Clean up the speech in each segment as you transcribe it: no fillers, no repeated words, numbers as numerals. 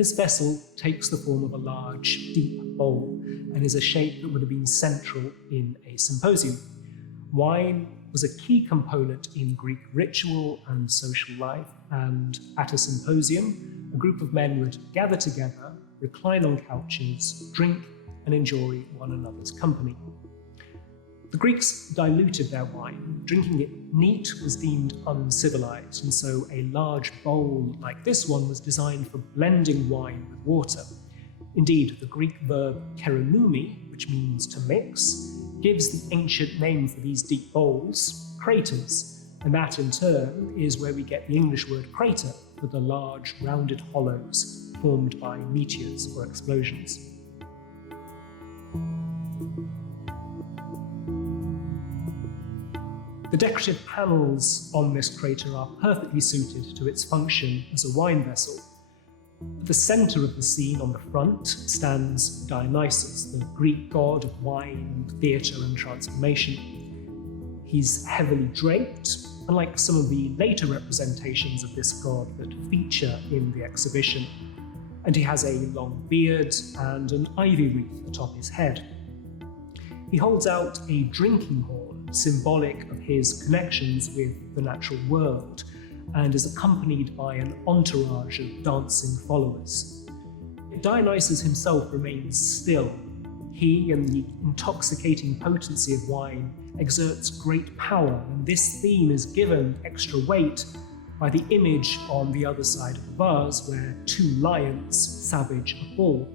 This vessel takes the form of a large, deep bowl and is a shape that would have been central in a symposium. Wine was a key component in Greek ritual and social life, and at a symposium, a group of men would gather together, recline on couches, drink, and enjoy one another's company. The Greeks diluted their wine. Drinking it neat was deemed uncivilized, and so a large bowl like this one was designed for blending wine with water. Indeed, the Greek verb keronoumi, which means to mix, gives the ancient name for these deep bowls, craters, and that in turn is where we get the English word crater for the large rounded hollows formed by meteors or explosions. The decorative panels on this crater are perfectly suited to its function as a wine vessel. At the centre of the scene on the front stands Dionysus, the Greek god of wine, theatre and transformation. He's heavily draped, unlike some of the later representations of this god that feature in the exhibition, and he has a long beard and an ivy wreath atop his head. He holds out a drinking horn, symbolic of his connections with the natural world, and is accompanied by an entourage of dancing followers. Dionysus himself remains still. He, and the intoxicating potency of wine, exerts great power, and this theme is given extra weight by the image on the other side of the vase where two lions savage a bull.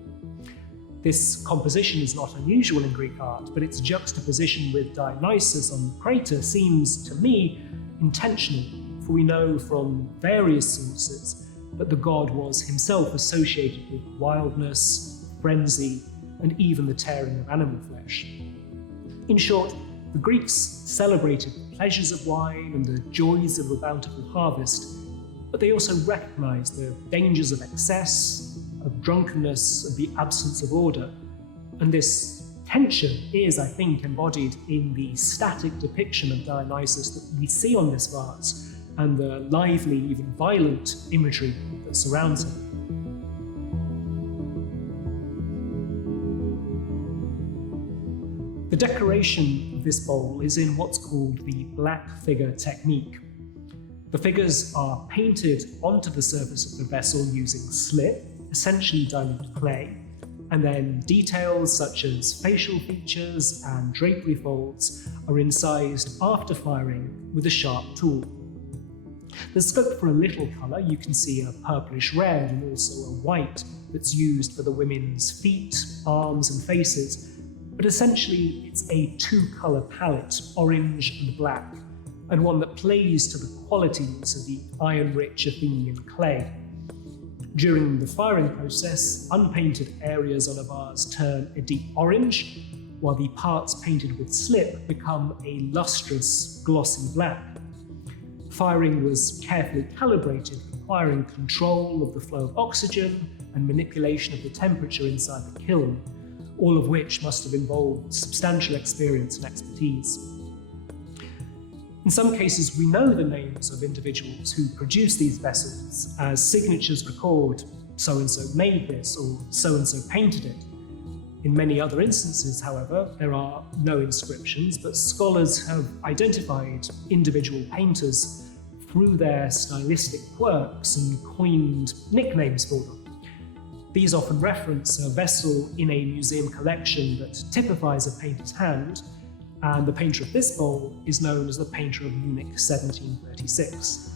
This composition is not unusual in Greek art, but its juxtaposition with Dionysus on the crater seems, to me, intentional, for we know from various sources that the god was himself associated with wildness, frenzy, and even the tearing of animal flesh. In short, the Greeks celebrated the pleasures of wine and the joys of a bountiful harvest, but they also recognized the dangers of excess, of drunkenness, of the absence of order. And this tension is, I think, embodied in the static depiction of Dionysus that we see on this vase, and the lively, even violent imagery that surrounds him. The decoration of this bowl is in what's called the black figure technique. The figures are painted onto the surface of the vessel using slip, essentially dilute clay, and then details such as facial features and drapery folds are incised after firing with a sharp tool. There's scope for a little colour. You can see a purplish red and also a white that's used for the women's feet, arms and faces, but essentially it's a two-colour palette, orange and black, and one that plays to the qualities of the iron-rich Athenian clay. During the firing process, unpainted areas on a vase turn a deep orange, while the parts painted with slip become a lustrous, glossy black. Firing was carefully calibrated, requiring control of the flow of oxygen and manipulation of the temperature inside the kiln, all of which must have involved substantial experience and expertise. In some cases, we know the names of individuals who produce these vessels, as signatures record so-and-so made this or so-and-so painted it. In many other instances, however, there are no inscriptions, but scholars have identified individual painters through their stylistic quirks and coined nicknames for them. These often reference a vessel in a museum collection that typifies a painter's hand, and the painter of this bowl is known as the painter of Munich 1736.